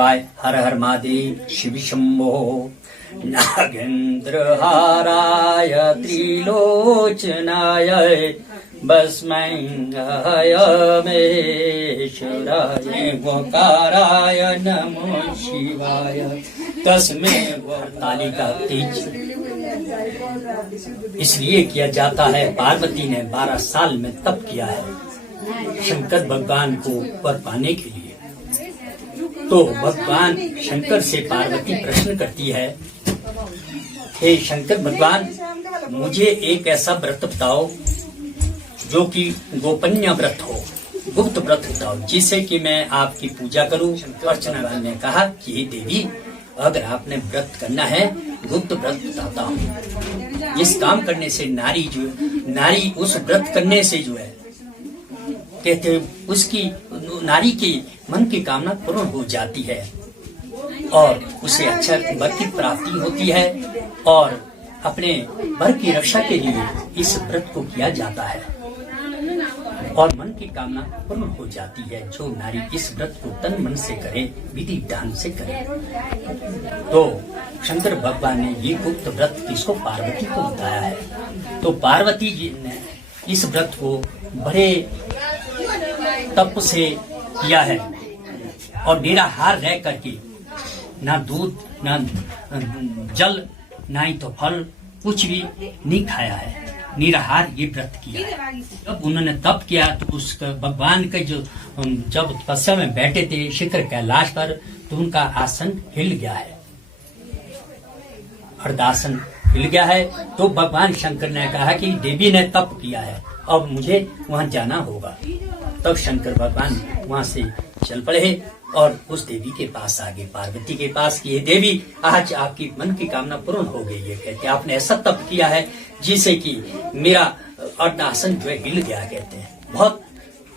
शिवाय। हर हर महादेव। शिव शंभो। नागेन्द्रहाराय त्रिलोचनाय भस्माय मेश्वराय गोकाराय नमो शिवाय। तस्मै ताली का तेज इसलिए किया जाता है, पार्वती ने 12 साल में तप किया है शंकर भगवान को वर पाने के लिए। तो भगवान शंकर से पार्वती प्रश्न करती है, हे शंकर भगवान, मुझे एक ऐसा व्रत बताओ जो कि गोपनीय व्रत हो, गुप्त व्रत बताओ, जिससे कि मैं आपकी पूजा करूं। अर्चना ने कहा कि हे देवी, अगर आपने व्रत करना है, गुप्त व्रत बताता हूँ। इस काम करने से नारी उस व्रत करने से जो है कहते उसकी नारी के मन की कामना पूर्ण हो जाती है और उसे अच्छा वर की प्राप्ति होती है और अपने वर की रक्षा के लिए इस व्रत को किया जाता है और मन की कामना पूर्ण हो जाती है। जो नारी इस व्रत को तन मन से करे, विधि विधान से करे। तो शंकर भगवान ने ये गुप्त व्रत किसको, पार्वती को बताया है। तो पार्वती जी ने इस व्रत को बड़े तप से किया है और निराहार रह करके ना दूध ना जल ना ही तो फल कुछ भी नहीं खाया है, निराहार ये व्रत किया है। जब उन्होंने तप किया तो उस भगवान के जो जब तपस्या में बैठे थे शिखर कैलाश पर, तो उनका आसन हिल गया है, अर्धासन हिल गया है। तो भगवान शंकर ने कहा कि देवी ने तप किया है, अब मुझे वहां जाना होगा। तब शंकर भगवान वहां से चल पड़े और उस देवी के पास आ गए, पार्वती के पास कि देवी, आज आपकी मन की कामना पूर्ण हो गई है। कहते आपने ऐसा तप किया है जिससे कि मेरा अर्धासन जो है हिल गया, कहते हैं बहुत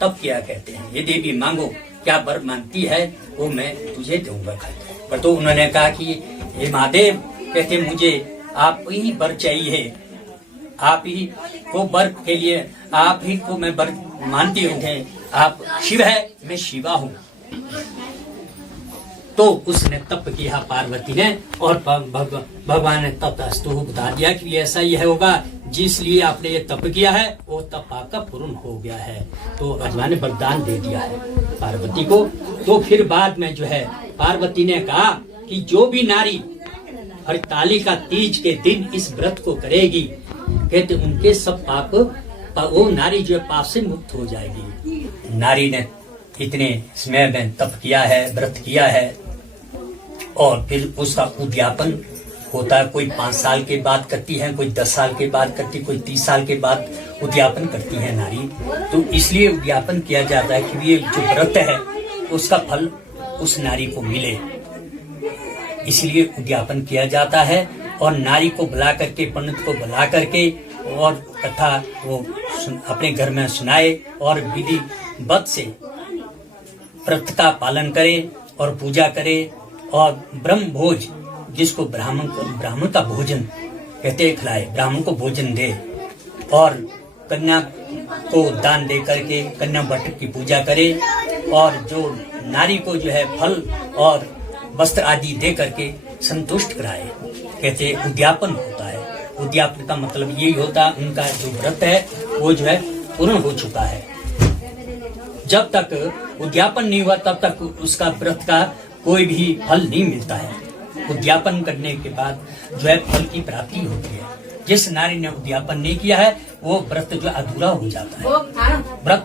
तप किया, कहते हैं ये देवी मांगो, क्या वर मांगती है वो मैं तुझे दूंगा। कहते पर तो उन्होंने कहा कि हे महादेव, कहते मुझे आप ही वर चाहिए, आप ही को वर के लिए आप ही को मैं वर मानती हूँ। आप शिव है, मैं शिवा हूँ। तो उसने तप किया पार्वती ने और भगवान ने तपस्तु बता दिया कि ऐसा ही है होगा, जिसलिए आपने ये तप किया है वो तप आपका पूर्ण हो गया है। तो भगवान ने वरदान दे दिया है पार्वती को। तो फिर बाद में जो है पार्वती ने कहा कि जो भी नारी हरताली का तीज के दिन इस व्रत को करेगी, कहते उनके सब पाप, वो नारी जो है पाप से मुक्त हो जाएगी। नारी ने इतने समय में तप किया है, व्रत किया है और फिर उसका उद्यापन होता है। कोई 5 साल के बाद करती है, कोई 10 साल के बाद करती, कोई 30 साल के बाद उद्यापन करती है नारी। तो इसलिए उद्यापन किया जाता है कि ये जो व्रत है उसका फल उस नारी को मिले, इसलिए उद्यापन किया जाता है। और नारी को बुला करके, पंडित को बुला करके और कथा वो अपने घर में सुनाए और विधि वत से व्रत का पालन करे और पूजा करे और ब्रह्म भोज, जिसको ब्राह्मण का भोजन कहते खिलाए, ब्राह्मण को भोजन दे और कन्या को दान दे करके कन्या वट की पूजा करे और जो नारी को जो है फल और वस्त्र आदि दे करके संतुष्ट कराए, कहते उद्यापन होता है। उद्यापन का मतलब यही होता है उनका जो व्रत है वो जो है पूर्ण हो चुका है। जब तक उद्यापन नहीं हुआ तब तक उसका व्रत का कोई भी फल नहीं मिलता है। उद्यापन करने के बाद जो है फल की प्राप्ति होती है। जिस नारी ने उद्यापन नहीं किया है वो व्रत जो अधूरा हो जाता है। व्रत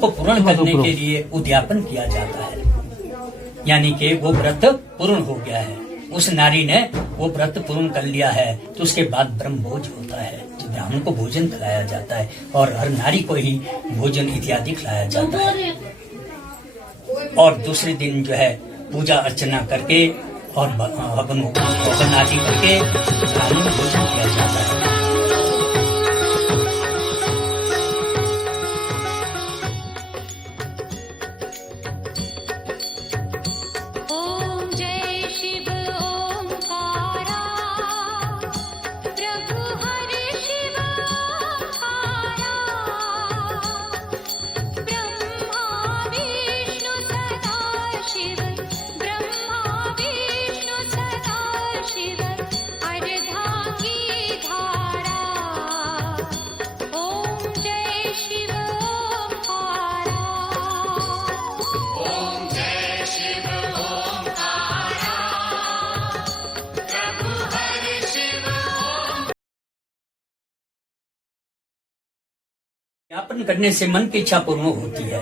को पूर्ण करने के लिए उद्यापन किया जाता है, यानी कि वो व्रत पूर्ण हो गया है। उस नारी ने वो व्रत पूर्ण कर लिया है तो उसके बाद ब्रह्म भोज होता है, ब्राह्मण को भोजन खिलाया जाता है और हर नारी को ही भोजन इत्यादि खिलाया जाता है। और दूसरे दिन जो है पूजा अर्चना करके और हवन आदि करके ब्राह्मण भोजन किया जाता है। शिव ज्ञापन करने से मन की इच्छा पूर्ण होती है,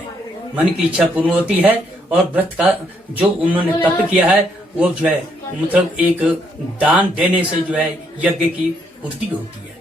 मन की इच्छा पूर्ण होती है। और व्रत का जो उन्होंने तप किया है वो जो है मतलब एक दान देने से जो है यज्ञ की पूर्ति होती है।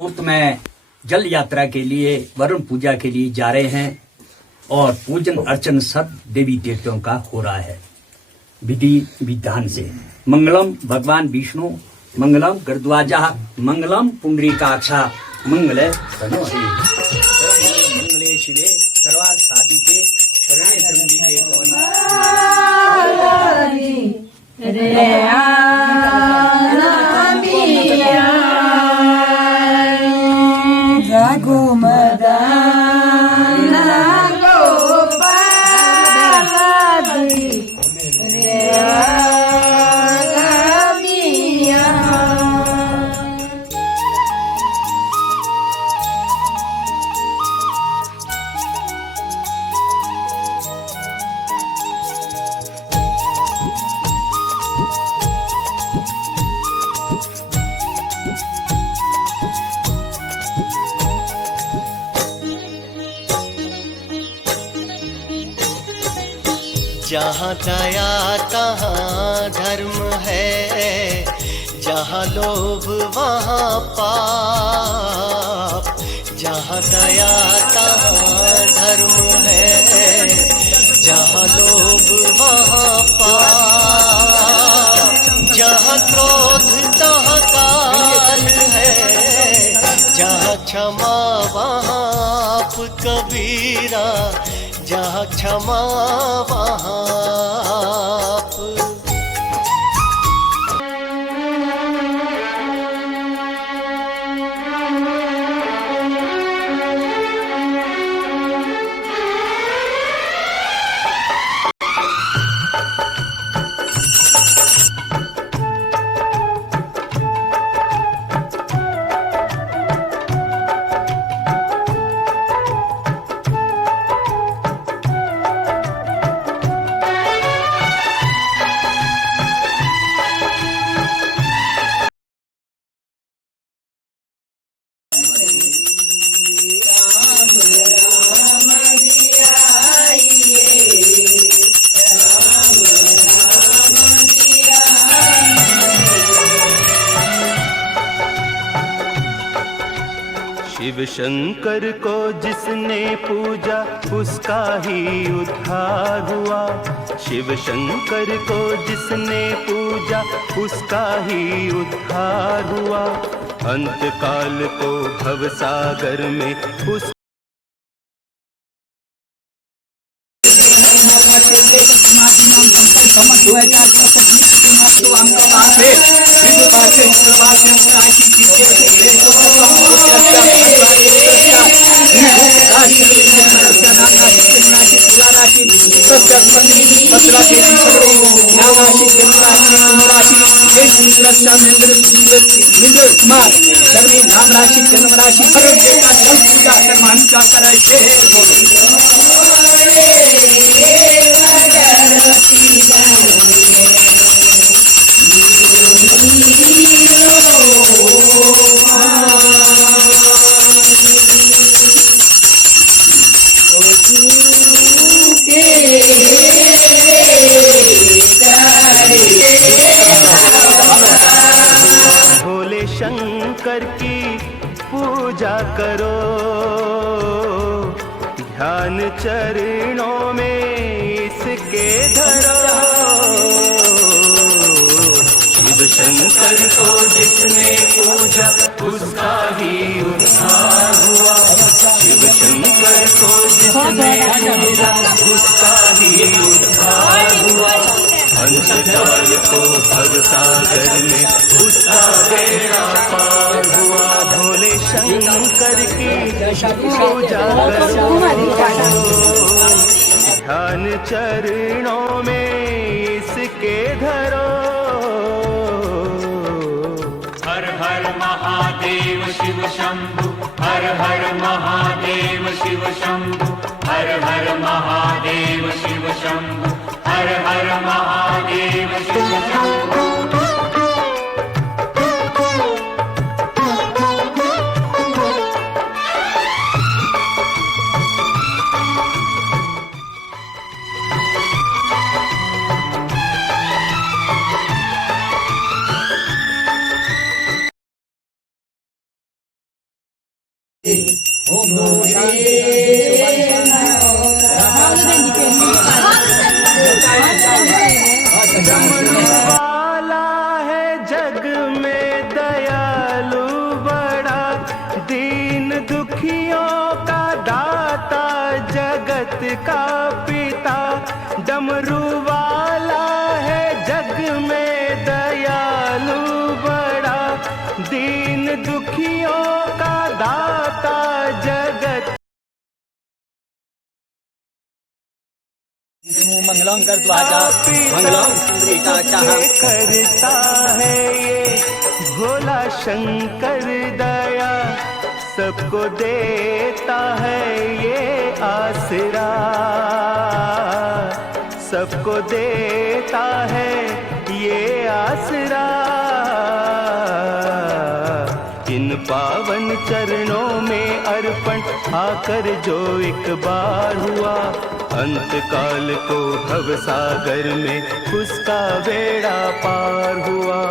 मुहूर्त में जल यात्रा के लिए वरुण पूजा के लिए जा रहे हैं और पूजन अर्चन सब देवी देवताओं का हो रहा है विधि विधान से। मंगलम भगवान विष्णु, मंगलम गरुड़ध्वजा, मंगलम पुंडरीकाक्षा, मंगले मंगले शिवे सर्वार्थ साधिके शरणे त्र्यंबिके गौरी। मदन गोपालादि रे गमिया। जहाँ दया तहाँ धर्म है, जहाँ लोभ वहाँ पाप। जहाँ दया तहाँ धर्म है, जहाँ लोभ वहाँ पाप। जहाँ क्रोध तहाँ काल है, जहाँ क्षमा वहाँ आप कबीरा। जहाँ क्षमा वहाँ आप। शिव शंकर को जिसने पूजा उसका ही उद्धार हुआ। शिव शंकर को जिसने पूजा उसका ही उद्धार हुआ। अंतकाल को भवसागर में उस नाम राशि जन्म राशि पूजा कर्मांश का कराए भोले शंकर की पूजा करो, ध्यान चरणों में इसके धरो। शिव शंकर को जिसने पूजा उसका ही उद्धार हुआ। शिव शंकर को जिसने पूजा उसका ही उद्धार हुआ। अंतकाल को भवसागर में उसका बेड़ा पार हुआ। भोले शंकर की पूजा करो, ध्यान चरणों में इसके धरो। हर हर महादेव शिव शंभु, हर हर महादेव शिव शंभु, हर हर महादेव शिव शंभु, हर हर महादेव शिव शंभु। वाला है जग में दयालु बड़ा, दीन दुखियों का दाता जगत का पिता। डमरू वाला है जग में दयालु बड़ा, दीन दुखियों का दाता जगत मंगलम कर द्वारा मंगलम पुंडरीकाक्षः करता है ये भोला शंकर दया, सबको देता है ये आसरा, सबको देता है ये आसरा। इन पावन चरणों में अर्पण आकर जो एक बार हुआ, अंत काल को भव सागर में उसका बेड़ा पार हुआ।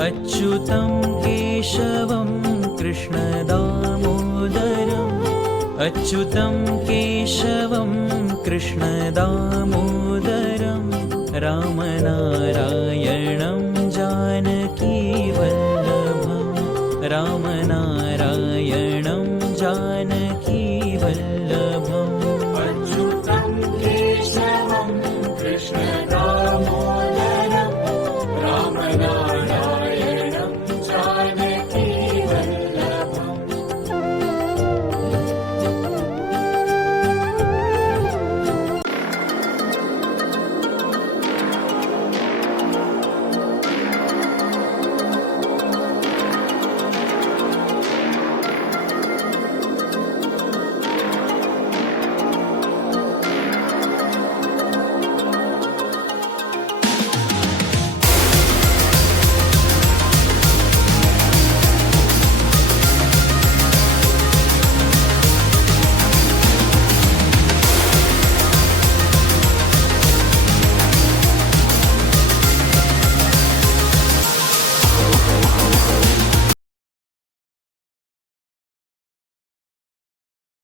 अच्युतं केशवं कृष्णदामोदरम् अच्युतं केशवं कृष्णदामोदरं रामनारायणं